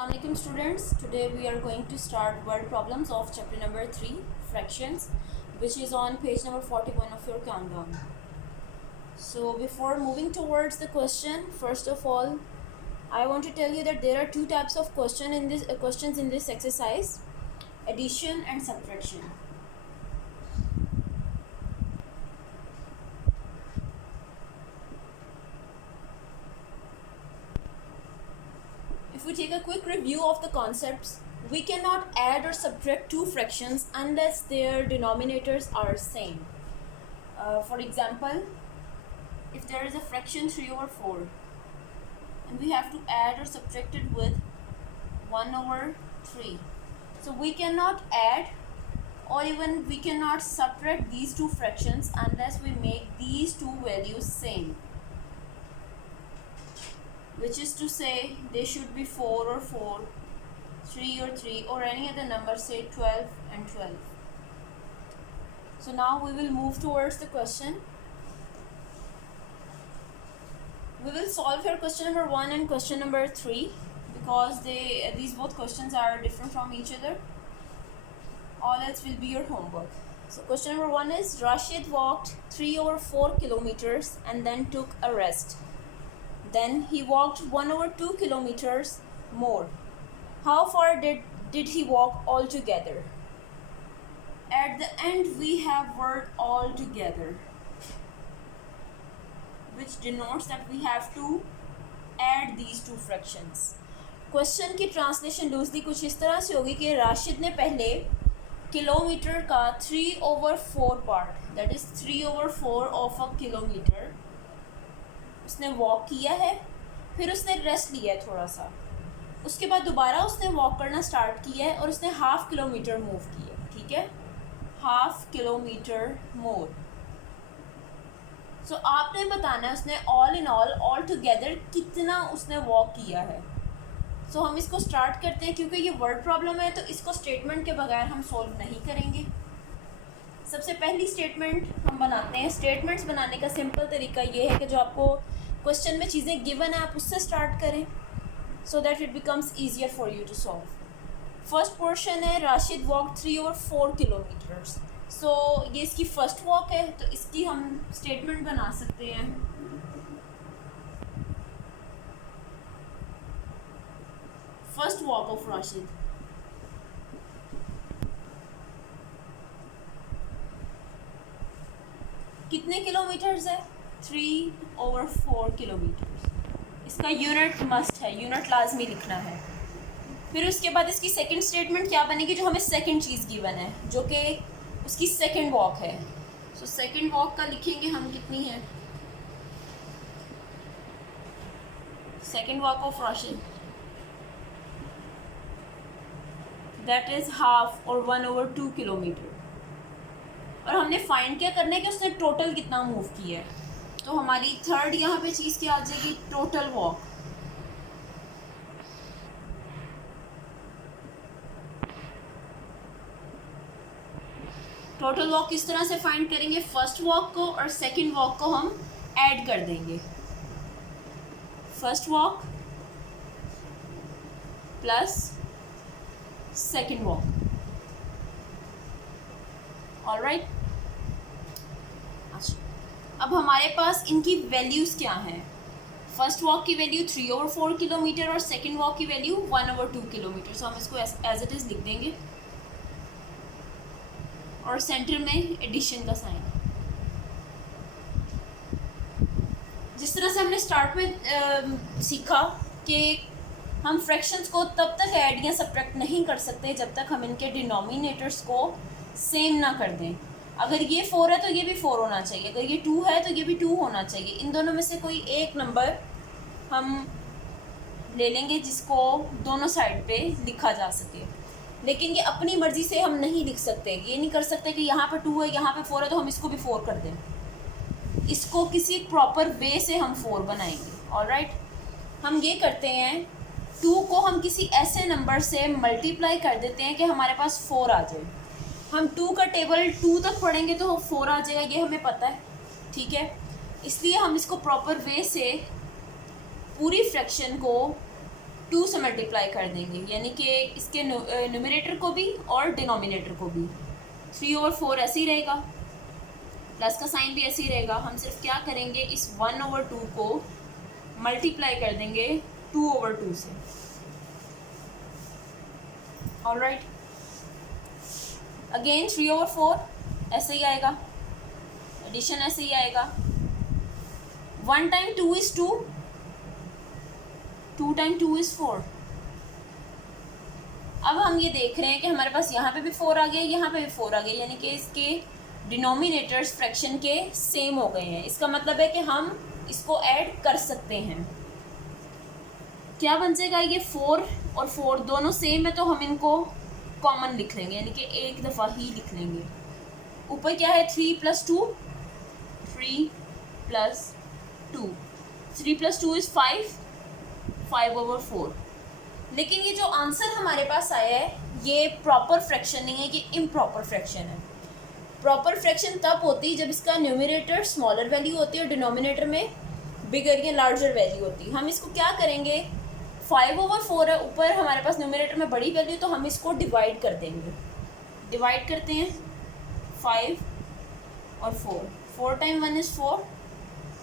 Assalamualaikum students. Today we are going to start word problems of chapter number 3 fractions, which is on page number 41 of your countdown. So before moving towards the question, first of all I want to tell you that there are two types of questions in this exercise: addition and subtraction. If we take a quick review of the concepts, we cannot add or subtract two fractions unless their denominators are same. For example, if there is a fraction 3/4 and we have to add or subtract it with 1/3, so we cannot add or even we cannot subtract these two fractions unless we make these two values same, which is to say they should be 4 or 4, 3 or 3, or any other number, say 12 and 12. So now we will move towards the question. We will solve here question number 1 and question number 3 because these both questions are different from each other. All else will be your homework. So question number 1 is: Rashid walked 3/4 kilometers and then took a rest. Then he walked 1/2 kilometers more. How far did he walk altogether? At the end we have word altogether, which denotes that we have to add these two fractions. Question की translation loosely कुछ इस तरह से होगी कि राशिद ने पहले kilometre का 3/4 part, that is 3/4 of a kilometre, उसने वॉक किया है, फिर उसने रेस्ट लिया है थोड़ा सा, उसके बाद दोबारा उसने वॉक करना स्टार्ट किया है और उसने 1/2 किलोमीटर मूव किया, ठीक है, 1/2 किलोमीटर मोर. सो आपने बताना है उसने ऑल टुगेदर कितना उसने वॉक किया है. सो हम इसको स्टार्ट करते हैं. क्योंकि ये वर्ड प्रॉब्लम है तो इसको स्टेटमेंट के बगैर हम सॉल्व नहीं करेंगे. सबसे पहली स्टेटमेंट हम बनाते हैं. स्टेटमेंट्स बनाने का सिंपल तरीका ये है कि जो आपको क्वेश्चन में चीज़ें गिवन है आप उससे स्टार्ट करें, so that it becomes easier for you to solve. First portion है राशिद वॉक 3/4 किलोमीटर्स. सो ये इसकी फर्स्ट वॉक है तो इसकी हम स्टेटमेंट बना सकते हैं. First walk of Rashid. कितने किलोमीटर्स है? 3/4 किलोमीटर्स. इसका यूनिट मस्ट है, यूनिट लाजमी लिखना है. फिर उसके बाद इसकी सेकंड स्टेटमेंट क्या बनेगी? जो हमें सेकंड चीज़ गिवन है जो कि उसकी सेकंड वॉक है. सो सेकंड वॉक का लिखेंगे हम कितनी है. Second walk of Rashid, that is 1/2 और 1/2 किलोमीटर. और हमने फाइंड क्या करना है कि उसने टोटल कितना मूव किया है. तो हमारी थर्ड यहाँ पे चीज़ क्या आ जाएगी? Total walk. टोटल वॉक किस तरह से फाइंड करेंगे? फर्स्ट वॉक को और सेकंड वॉक को हम ऐड कर देंगे. First walk plus second walk. Alright. अच्छा, अब हमारे पास इनकी वैल्यूज़ क्या हैं? फर्स्ट वॉक की वैल्यू 3/4 किलोमीटर और सेकंड वॉक की वैल्यू 1/2 किलोमीटर. सो हम इसको एज इट इज़ लिख देंगे और सेंटर में एडिशन का साइन. जिस तरह से हमने स्टार्ट में सीखा कि हम फ्रैक्शंस को तब तक ऐड या सब्ट्रैक्ट नहीं कर सकते जब तक हम इनके डिनोमिनेटर्स को सेम ना कर दें. अगर ये 4 है तो ये भी 4 होना चाहिए, अगर ये 2 है तो ये भी 2 होना चाहिए. इन दोनों में से कोई एक नंबर हम ले लेंगे जिसको दोनों साइड पे लिखा जा सके. लेकिन ये अपनी मर्ज़ी से हम नहीं लिख सकते. ये नहीं कर सकते कि यहाँ पे 2 है यहाँ पे 4 है तो हम इसको भी 4 कर दें. इसको किसी प्रॉपर वे से हम 4 बनाएंगे. ऑलराइट. हम ये करते हैं, 2 को हम किसी ऐसे नंबर से मल्टीप्लाई कर देते हैं कि हमारे पास 4 आ जाए. हम 2 का टेबल 2 तक पढ़ेंगे तो 4 आ जाएगा, ये हमें पता है, ठीक है. इसलिए हम इसको प्रॉपर वे से पूरी फ्रैक्शन को 2 से मल्टीप्लाई कर देंगे, यानी कि इसके न्यूमरेटर को भी और डिनोमिनेटर को भी। 3/4 ऐसे ही रहेगा, प्लस का साइन भी ऐसे ही रहेगा। हम सिर्फ क्या करेंगे, इस 1/2 को मल्टीप्लाई कर देंगे 2/2 से। ऑलराइट, अगेन 3/4 ऐसे ही आएगा, एडिशन ऐसे ही आएगा। 1 टाइम 2 इज 2, 2 टाइम 2 इज 4। अब हम ये देख रहे हैं कि हमारे पास यहाँ पे भी 4 आ गया, यहाँ पे भी 4 आ गया, यानी कि इसके डिनोमिनेटर्स फ्रैक्शन के सेम हो गए हैं। इसका मतलब है कि हम इसको ऐड कर सकते हैं। क्या बन जाएगा, ये 4 और 4 दोनों सेम है, तो हम इनको कॉमन लिख लेंगे, यानी कि एक दफ़ा ही लिख लेंगे। ऊपर क्या है, 3 + 2, 3 + 2, 3 + 2 इज़ 5, 5/4। लेकिन ये जो आंसर हमारे पास आया है ये प्रॉपर फ्रैक्शन नहीं है, ये इम्प्रॉपर फ्रैक्शन है। प्रॉपर फ्रैक्शन तब होती है जब इसका न्यूमरेटर स्मॉलर वैल्यू होती है और डिनोमिनेटर में बिगर या लार्जर वैल्यू होती है। हम इसको क्या करेंगे, 5/4 है, ऊपर हमारे पास न्यूमरेटर में बड़ी वैल्यू, तो हम इसको डिवाइड कर देंगे। डिवाइड करते हैं 5 और 4, 4 टाइम 1 इज़ 4,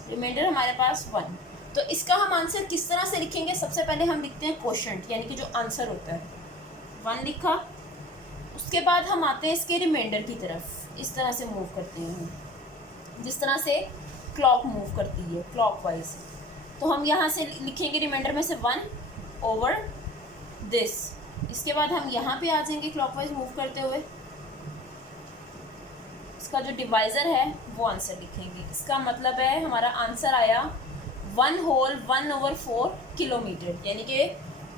रिमाइंडर हमारे पास 1। तो इसका हम आंसर किस तरह से लिखेंगे, सबसे पहले हम लिखते हैं क्वोशंट, यानी कि जो आंसर होता है 1 लिखा। उसके बाद हम आते हैं इसके रिमाइंडर की तरफ, इस तरह से मूव करते हैं, जिस तरह से क्लॉक मूव करती है क्लॉकवाइज। तो हम यहाँ से लिखेंगे रिमाइंडर में से 1/this। इसके बाद हम यहाँ पे आ जाएंगे क्लॉकवाइज मूव करते हुए, इसका जो डिवाइज़र है वो आंसर लिखेंगे। इसका मतलब है हमारा आंसर आया 1/4 किलोमीटर, यानी कि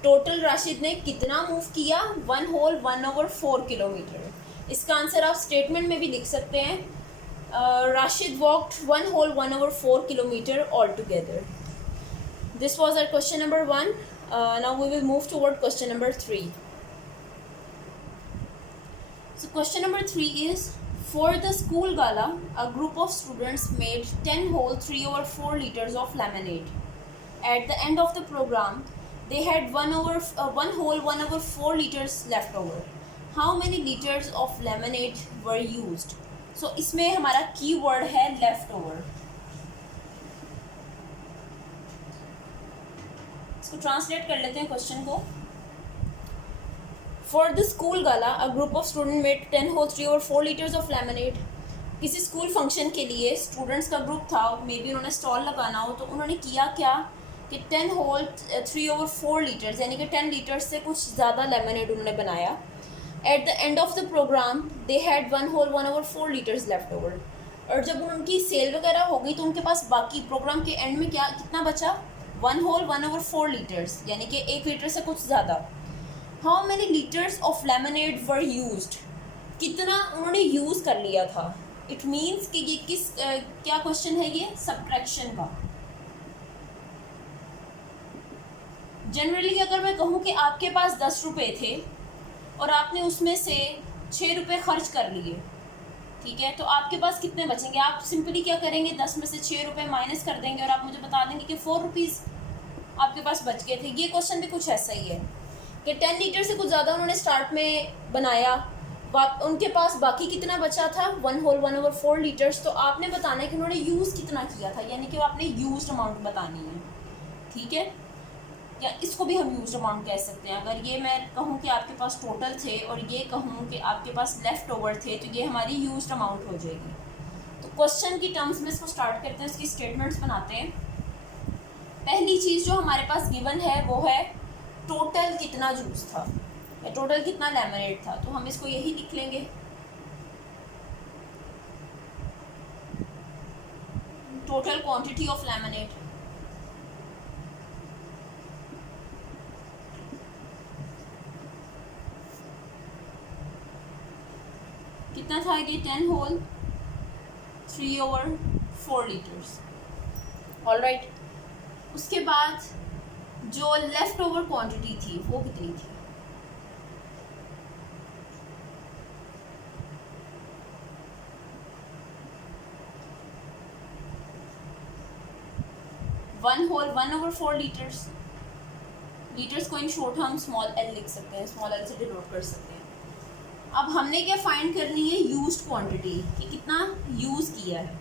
टोटल राशिद ने कितना मूव किया, 1/4 किलोमीटर। इसका आंसर आप स्टेटमेंट में भी लिख सकते हैं, Rashid walked 1/4 kilometer all together. This was our question number 1। Now we will move toward question number 3। So question number 3 is, for the school gala, a group of students made 10 whole 3/4 liters of lemonade. At the end of the program, they had 1/4 liters left over. How many liters of lemonade were used? So इसमें हमारा keyword है left over. इसको translate कर लेते हैं question को। For the school gala, a group of students made 10 whole 3/4 liters of lemonade. किसी school function के लिए स्टूडेंट्स का ग्रुप था, मे बी उन्होंने स्टॉल लगाना हो, तो उन्होंने किया क्या कि 10 whole 3/4 लीटर्स, यानी कि 10 लीटर्स से कुछ ज़्यादा लेमनेड उन्होंने बनाया। At the end of the program they had 1/4 liters left over. और जब उनकी सेल वगैरह हो गई तो उनके पास बाकी प्रोग्राम के एंड में क्या कितना बचा, 1/4 लीटर्स, यानी कि 1 लीटर से कुछ ज़्यादा। How many litres of lemonade were used, कितना उन्होंने यूज़ कर लिया था। इट मीन्स कि ये क्या क्वेश्चन है, ये सब्ट्रैक्शन का। जनरली अगर मैं कहूँ कि आपके पास 10 रुपये थे और आपने उसमें से 6 रुपये खर्च कर लिए, ठीक है, तो आपके पास कितने बचेंगे। आप सिंपली क्या करेंगे, 10 में से 6 रुपये माइनस कर देंगे और आप मुझे बता देंगे कि 4 रुपीज़ आपके पास बच गए थे। ये क्वेश्चन भी कुछ ऐसा ही है कि 10 लीटर से कुछ ज़्यादा उन्होंने स्टार्ट में बनाया, उनके पास बाकी कितना बचा था, 1/4 लीटर्स। तो आपने बताना है कि उन्होंने यूज़ कितना किया था, यानी कि आपने यूज्ड अमाउंट बतानी है, ठीक है, या इसको भी हम यूज्ड अमाउंट कह सकते हैं। अगर ये मैं कहूँ कि आपके पास टोटल थे और ये कहूँ कि आपके पास लेफ़्ट ओवर थे, तो ये हमारी यूज्ड अमाउंट हो जाएगी। तो क्वेश्चन की टर्म्स में इसको स्टार्ट करते हैं, इसकी स्टेटमेंट्स बनाते हैं। पहली चीज़ जो हमारे पास गिवन है वो है टोटल कितना जूस था या टोटल कितना लेमनेड था, तो हम इसको यही लिख लेंगे, टोटल क्वांटिटी ऑफ लेमनेड। कितना था ये, 10 whole 3/4 लीटर्स। ऑलराइट, उसके बाद जो लेफ़्ट ओवर क्वांटिटी थी वो कितनी थी, वन होल 1/4 लीटर्स। लीटर्स को इन शॉर्ट हम स्मॉल एल लिख सकते हैं, स्मॉल एल से डिनोट कर सकते हैं। अब हमने क्या फाइंड करनी है, यूज्ड क्वांटिटी, कि कितना यूज़ किया है।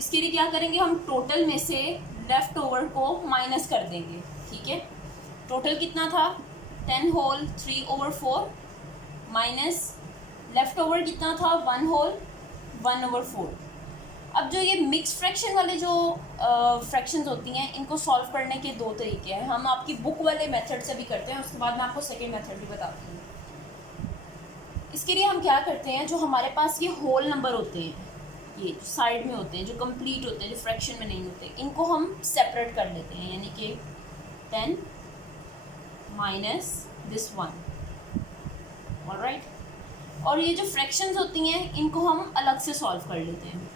इसके लिए क्या करेंगे, हम टोटल में से लेफ्ट ओवर को माइनस कर देंगे, ठीक है। टोटल कितना था, 10 whole 3 over 4 minus left over कितना था, 1 होल 1 ओवर 4। अब जो ये मिक्स फ्रैक्शन वाले जो फ्रैक्शंस होती हैं, इनको सॉल्व करने के दो तरीके हैं। हम आपकी बुक वाले मेथड से भी करते हैं, उसके बाद मैं आपको सेकेंड मेथड भी बताती हूँ। इसके लिए हम क्या करते हैं, जो हमारे पास ये होल नंबर होते हैं, ये साइड में होते हैं, जो कंप्लीट होते हैं, जो फ्रैक्शन में नहीं होते, इनको हम सेपरेट कर लेते हैं, यानी कि 10 माइनस दिस 1, ऑलराइट। और ये जो फ्रैक्शंस होती हैं, इनको हम अलग से सॉल्व कर लेते हैं।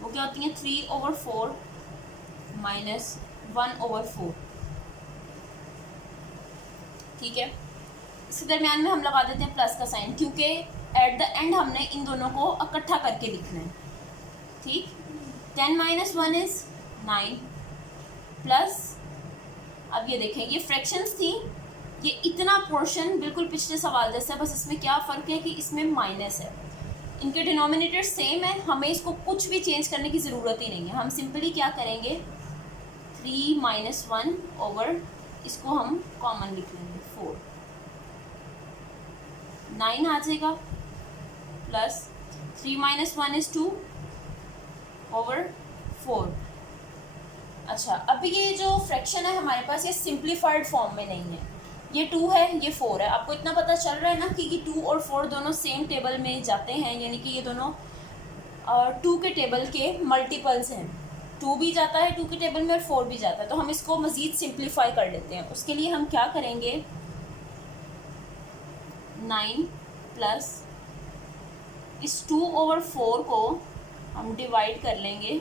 वो क्या होती हैं, 3 ओवर 4 माइनस 1 ओवर 4, ठीक है। इसके दरमियान में हम लगा देते हैं प्लस का साइन, क्योंकि एट द एंड हमने इन दोनों को इकट्ठा करके लिखना है, ठीक। 10 माइनस 1 इज़ 9 प्लस, अब ये देखें, ये फ्रैक्शंस थी, ये इतना पोर्शन बिल्कुल पिछले सवाल जैसा है, बस इसमें क्या फ़र्क है कि इसमें माइनस है। इनके डिनोमिनेटर सेम है, हमें इसको कुछ भी चेंज करने की ज़रूरत ही नहीं है। हम सिंपली क्या करेंगे, 3 माइनस 1 ओवर, इसको हम कॉमन लिख लेंगे 4, 9 आ जाएगा, प्लस 3 माइनस 1 इज़ 2 ओवर 4। अच्छा, अभी ये जो फ्रैक्शन है हमारे पास, ये सिंप्लीफाइड फॉर्म में नहीं है, ये 2 है, ये 4 है। आपको इतना पता चल रहा है ना कि 2 और 4 दोनों सेम टेबल में जाते हैं, यानी कि ये दोनों 2 के टेबल के मल्टीपल्स हैं। 2 भी जाता है 2 के टेबल में और 4 भी जाता है, तो हम इसको मज़ीद सिंप्लीफाई कर लेते हैं। उसके लिए हम क्या करेंगे, 9 प्लस इस 2 ओवर 4 को हम डिवाइड कर लेंगे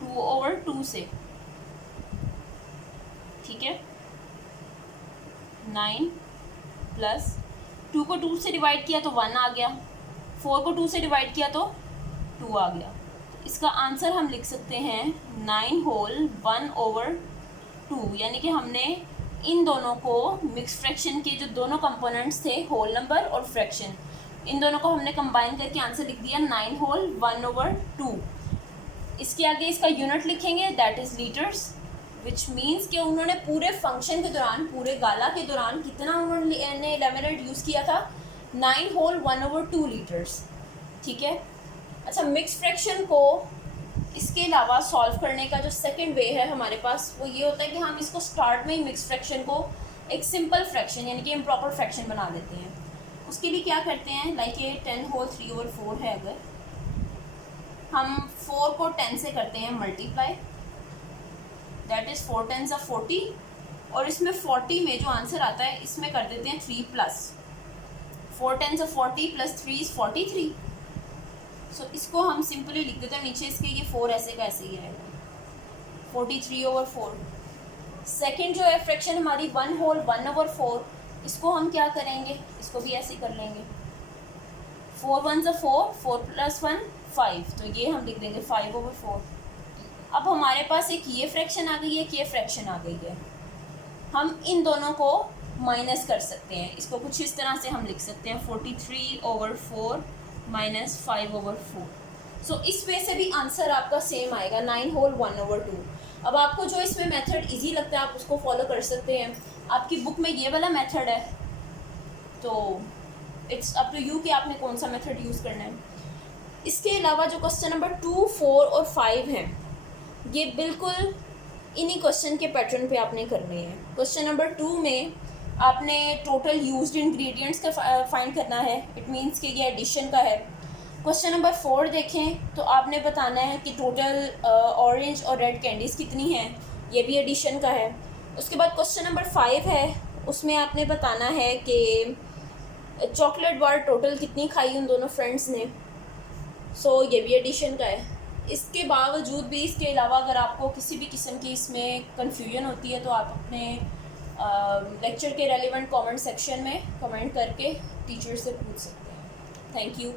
2 ओवर 2 से, ठीक है। 9 प्लस 2 को 2 से डिवाइड किया तो 1 आ गया, 4 को 2 से डिवाइड किया तो 2 आ गया। तो इसका आंसर हम लिख सकते हैं 9 होल 1 ओवर 2, यानी कि हमने इन दोनों को मिक्स फ्रैक्शन के जो दोनों कंपोनेंट्स थे, होल नंबर और फ्रैक्शन, इन दोनों को हमने कंबाइन करके आंसर लिख दिया 9 होल 1 ओवर 2। इसके आगे इसका यूनिट लिखेंगे, that is litres, which means कि उन्होंने पूरे फंक्शन के दौरान, पूरे गाला के दौरान कितना उन्होंने लेमिनेट यूज़ किया था, 9 होल 1 ओवर 2 लीटर्स, ठीक है। अच्छा, मिक्स फ्रैक्शन को इसके अलावा सॉल्व करने का जो सेकंड वे है हमारे पास, वो ये होता है कि हम इसको स्टार्ट में ही मिक्स फ्रैक्शन को एक सिंपल फ्रैक्शन यानी कि इम्प्रॉपर फ्रैक्शन बना देते हैं। उसके लिए क्या करते हैं, लाइक ये 10 होल 3 ओवर 4 है, अगर हम 4 को 10 से करते हैं मल्टीप्लाई, दैट इज़ 4 10 ज़ा 40, और इसमें 40 में जो आंसर आता है इसमें कर देते हैं 3 प्लस, 4 10 ज़ा 40 प्लस 3 इज़ 43। सो इसको हम सिंपली लिख देते हैं नीचे इसके, ये 4 ऐसे का ऐसे ही आएगा, 43 ओवर 4। सेकेंड जो है फ्रैक्शन हमारी 1 होल 1 ओवर 4, इसको हम क्या करेंगे, इसको भी ऐसे कर लेंगे, 4 1 ज़ा 4, 4 प्लस 1 5, तो ये हम लिख देंगे 5 ओवर 4। अब हमारे पास एक ये फ्रैक्शन आ गई है, एक ये फ्रैक्शन आ गई है, हम इन दोनों को माइनस कर सकते हैं। इसको कुछ इस तरह से हम लिख सकते हैं 43 ओवर 4 माइनस 5 ओवर 4। सो इस वे से भी आंसर आपका सेम आएगा, 9 होल 1 ओवर 2। अब आपको जो इसमें मेथड इजी लगता है आप उसको फॉलो कर सकते हैं। आपकी बुक में ये वाला मेथड है, तो इट्स अप टू यू कि आपने कौन सा मेथड यूज़ करना है। इसके अलावा जो क्वेश्चन नंबर 2, 4 और 5 हैं, ये बिल्कुल इन्हीं क्वेश्चन के पैटर्न पे आपने करने हैं। क्वेश्चन नंबर 2 में आपने टोटल यूज्ड इंग्रेडिएंट्स का फाइंड करना है, इट मीन्स कि ये एडिशन का है। क्वेश्चन नंबर 4 देखें तो आपने बताना है कि टोटल ऑरेंज और रेड कैंडीज़ कितनी हैं, ये भी एडिशन का है। उसके बाद क्वेश्चन नंबर 5 है, उसमें आपने बताना है कि चॉकलेट बार टोटल कितनी खाई उन दोनों फ्रेंड्स ने, सो ये भी एडिशन का है। इसके बावजूद भी, इसके अलावा अगर आपको किसी भी किस्म की इसमें कन्फ्यूजन होती है तो आप अपने लेक्चर के रेलिवेंट कमेंट सेक्शन में कमेंट करके टीचर से पूछ सकते हैं। Thank you.